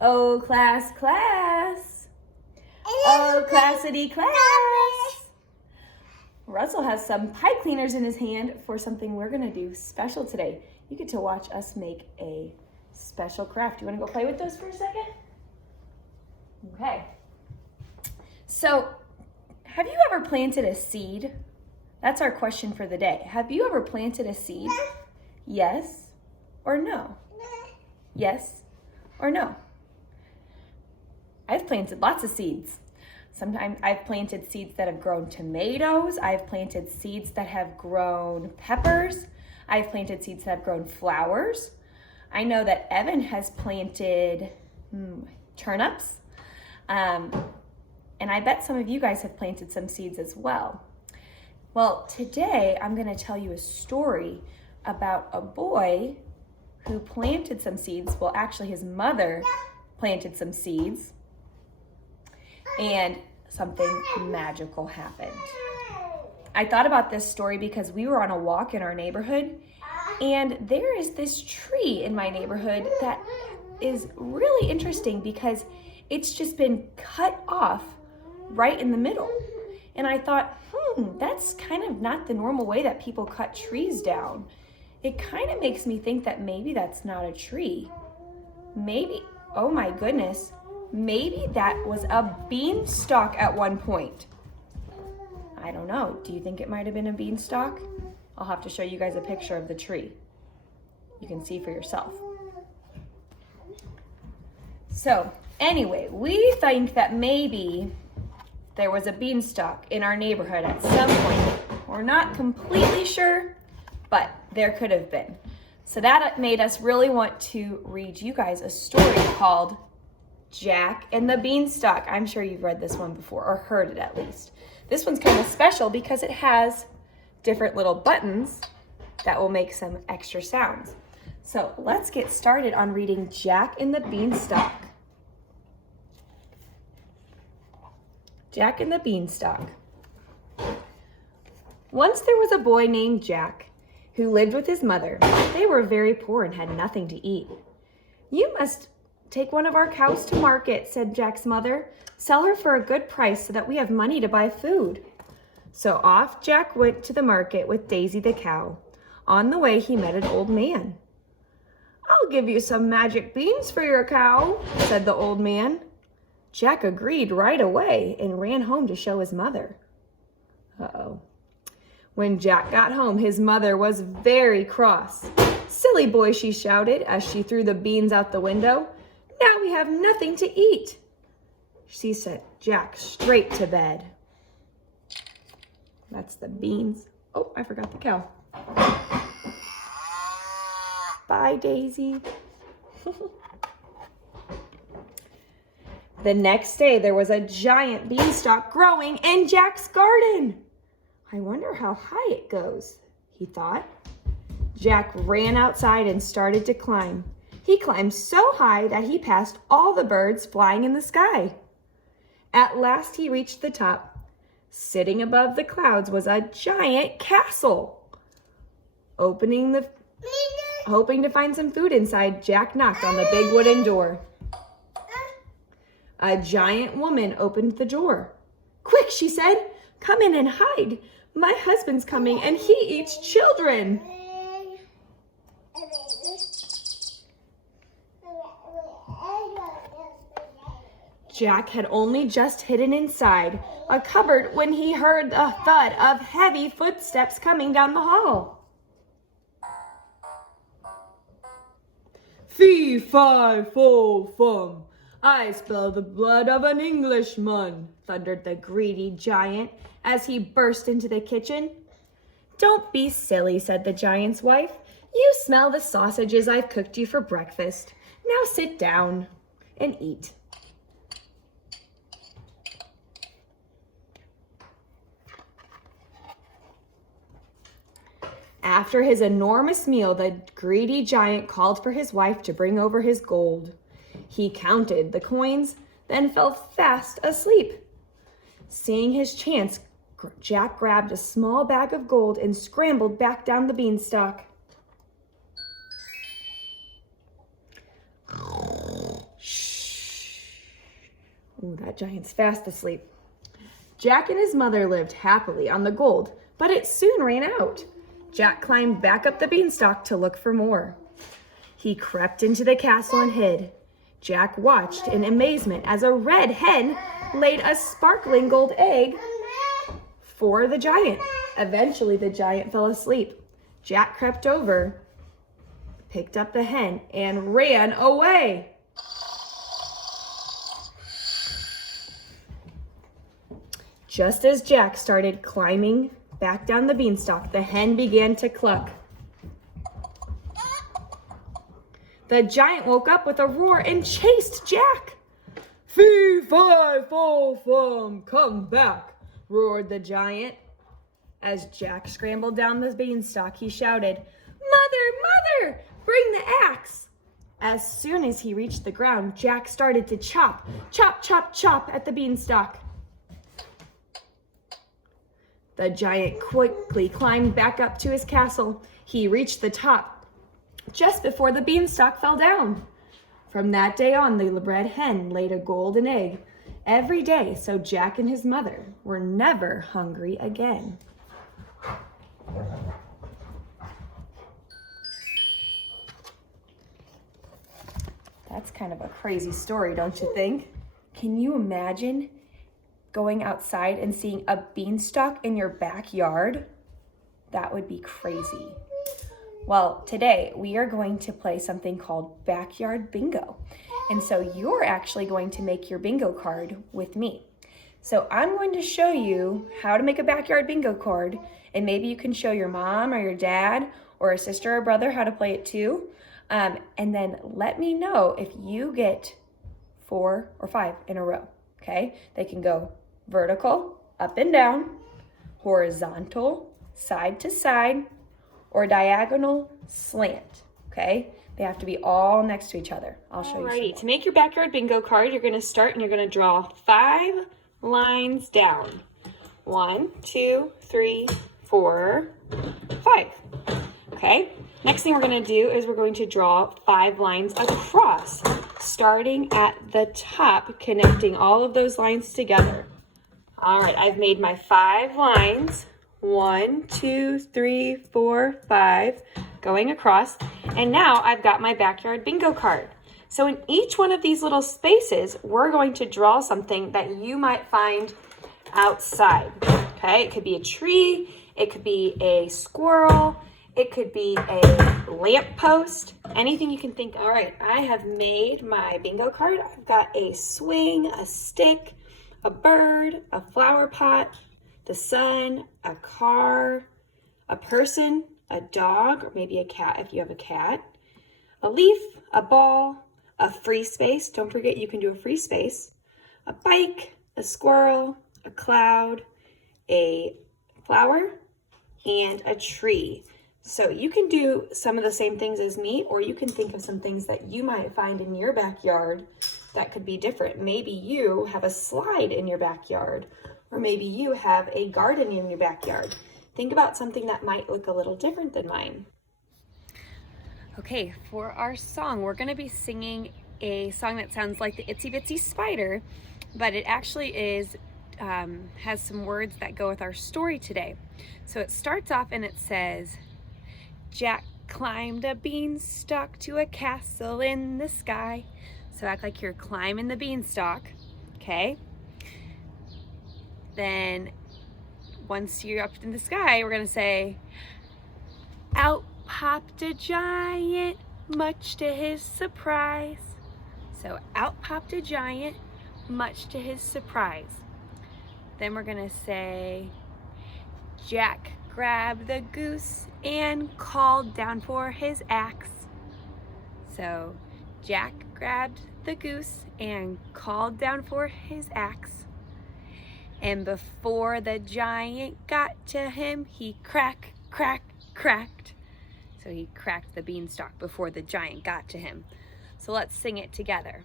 Oh, class, class. Oh, classity, class. Russell has some pipe cleaners in his hand for something we're gonna do special today. You get to watch us make a special craft. You wanna go play with those for a second? Okay. So, have you ever planted a seed? That's our question for the day. Have you ever planted a seed? Yes or no? Yes or no? I've planted lots of seeds. Sometimes I've planted seeds that have grown tomatoes. I've planted seeds that have grown peppers. I've planted seeds that have grown flowers. I know that Evan has planted turnips. And I bet some of you guys have planted some seeds as well. Well, today I'm going to tell you a story about a boy who planted some seeds. Well, actually his mother planted some seeds and something magical happened. I thought about this story because we were on a walk in our neighborhood and there is this tree in my neighborhood that is really interesting because it's just been cut off right in the middle. And I thought, that's kind of not the normal way that people cut trees down. It kind of makes me think that maybe that's not a tree. Maybe, oh my goodness, maybe that was a beanstalk at one point. I don't know. Do you think it might have been a beanstalk? I'll have to show you guys a picture of the tree. You can see for yourself. So anyway, we think that maybe there was a beanstalk in our neighborhood at some point. We're not completely sure, but there could have been. So that made us really want to read you guys a story called Jack and the Beanstalk. I'm sure you've read this one before, or heard it at least. This one's kind of special because it has different little buttons that will make some extra sounds. So let's get started on reading Jack and the Beanstalk. Jack and the Beanstalk. Once there was a boy named Jack who lived with his mother. They were very poor and had nothing to eat. "You must take one of our cows to market," said Jack's mother. "Sell her for a good price so that we have money to buy food." So off Jack went to the market with Daisy the cow. On the way, he met an old man. "I'll give you some magic beans for your cow," said the old man. Jack agreed right away and ran home to show his mother. Uh-oh. When Jack got home, his mother was very cross. "Silly boy," she shouted as she threw the beans out the window. "Now we have nothing to eat." She sent Jack straight to bed. That's the beans. Oh, I forgot the cow. Bye, Daisy. The next day, there was a giant beanstalk growing in Jack's garden. "I wonder how high it goes," he thought. Jack ran outside and started to climb. He climbed so high that he passed all the birds flying in the sky. At last, he reached the top. Sitting above the clouds was a giant castle. Hoping to find some food inside, Jack knocked on the big wooden door. A giant woman opened the door. "Quick," she said, "come in and hide. My husband's coming and he eats children." Jack had only just hidden inside a cupboard when he heard the thud of heavy footsteps coming down the hall. "Fee, fi, fo, fum. I smell the blood of an Englishman," thundered the greedy giant as he burst into the kitchen. "Don't be silly," said the giant's wife. "You smell the sausages I've cooked you for breakfast. Now sit down and eat." After his enormous meal, the greedy giant called for his wife to bring over his gold. He counted the coins, then fell fast asleep. Seeing his chance, Jack grabbed a small bag of gold and scrambled back down the beanstalk. Shh. Ooh, that giant's fast asleep. Jack and his mother lived happily on the gold, but it soon ran out. Jack climbed back up the beanstalk to look for more. He crept into the castle and hid. Jack watched in amazement as a red hen laid a sparkling gold egg for the giant. Eventually, the giant fell asleep. Jack crept over, picked up the hen, and ran away. Just as Jack started climbing back down the beanstalk, the hen began to cluck. The giant woke up with a roar and chased Jack. "Fee, fi, fo, fum, come back," roared the giant. As Jack scrambled down the beanstalk, he shouted, "Mother, mother, bring the axe." As soon as he reached the ground, Jack started to chop, chop, chop, chop at the beanstalk. The giant quickly climbed back up to his castle. He reached the top just before the beanstalk fell down. From that day on, the red hen laid a golden egg every day, so Jack and his mother were never hungry again. That's kind of a crazy story, don't you think? Can you imagine going outside and seeing a beanstalk in your backyard? That would be crazy. Well, today we are going to play something called Backyard Bingo. And so you're actually going to make your bingo card with me. So I'm going to show you how to make a backyard bingo card, and maybe you can show your mom or your dad or a sister or brother how to play it too. And then let me know if you get 4 or 5 in a row, okay? They can go vertical, up and down, horizontal, side to side, or diagonal slant, okay? They have to be all next to each other. I'll show you. Alrighty, to make your backyard bingo card, you're gonna start and you're gonna draw 5 lines down. 1, 2, 3, 4, 5, okay? Next thing we're gonna do is we're going to draw 5 lines across, starting at the top, connecting all of those lines together. All right, I've made my 5 lines. 1, 2, 3, 4, 5, going across. And now I've got my backyard bingo card. So in each one of these little spaces, we're going to draw something that you might find outside, okay? It could be a tree, it could be a squirrel, it could be a lamppost, anything you can think of. All right, I have made my bingo card. I've got a swing, a stick, a bird, a flower pot, the sun, a car, a person, a dog, or maybe a cat if you have a cat, a leaf, a ball, a free space. Don't forget you can do a free space, a bike, a squirrel, a cloud, a flower, and a tree. So you can do some of the same things as me, or you can think of some things that you might find in your backyard that could be different. Maybe you have a slide in your backyard, or maybe you have a garden in your backyard. Think about something that might look a little different than mine. Okay, for our song, we're gonna be singing a song that sounds like the Itsy Bitsy Spider, but it actually is has some words that go with our story today. So it starts off and it says, Jack climbed a beanstalk to a castle in the sky. So act like you're climbing the beanstalk, okay? Then once you're up in the sky, we're gonna say, out popped a giant, much to his surprise. So out popped a giant, much to his surprise. Then we're gonna say, Jack grabbed the goose and called down for his axe. So Jack grabbed the goose and called down for his axe. And before the giant got to him, he cracked. So he cracked the beanstalk before the giant got to him. So let's sing it together.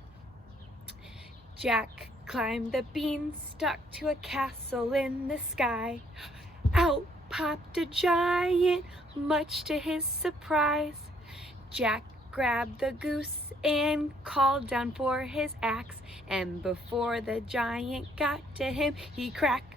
Jack climbed the beanstalk to a castle in the sky. Out popped a giant, much to his surprise. Jack grabbed the goose and called down for his axe. And before the giant got to him, he cracked.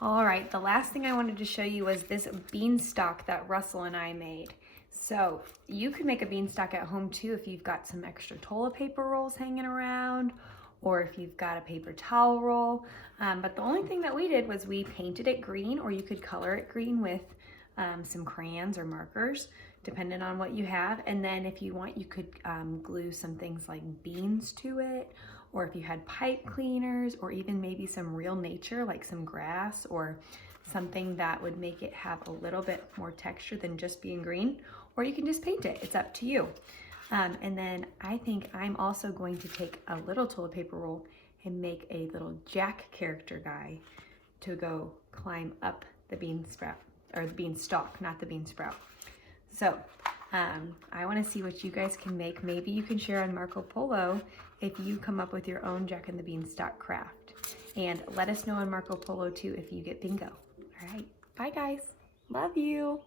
All right, the last thing I wanted to show you was this beanstalk that Russell and I made. So you can make a beanstalk at home too if you've got some extra toilet paper rolls hanging around, or if you've got a paper towel roll. But the only thing that we did was we painted it green, or you could color it green with some crayons or markers, depending on what you have. And then if you want, you could glue some things like beans to it, or if you had pipe cleaners, or even maybe some real nature like some grass or something that would make it have a little bit more texture than just being green, or you can just paint it. It's up to you. And then I think I'm also going to take a little toilet paper roll and make a little Jack character guy to go climb up the bean sprout, or the beanstalk, not the bean sprout. So I want to see what you guys can make. Maybe you can share on Marco Polo if you come up with your own Jack and the Beanstalk craft. And let us know on Marco Polo too if you get bingo. All right, bye guys. Love you.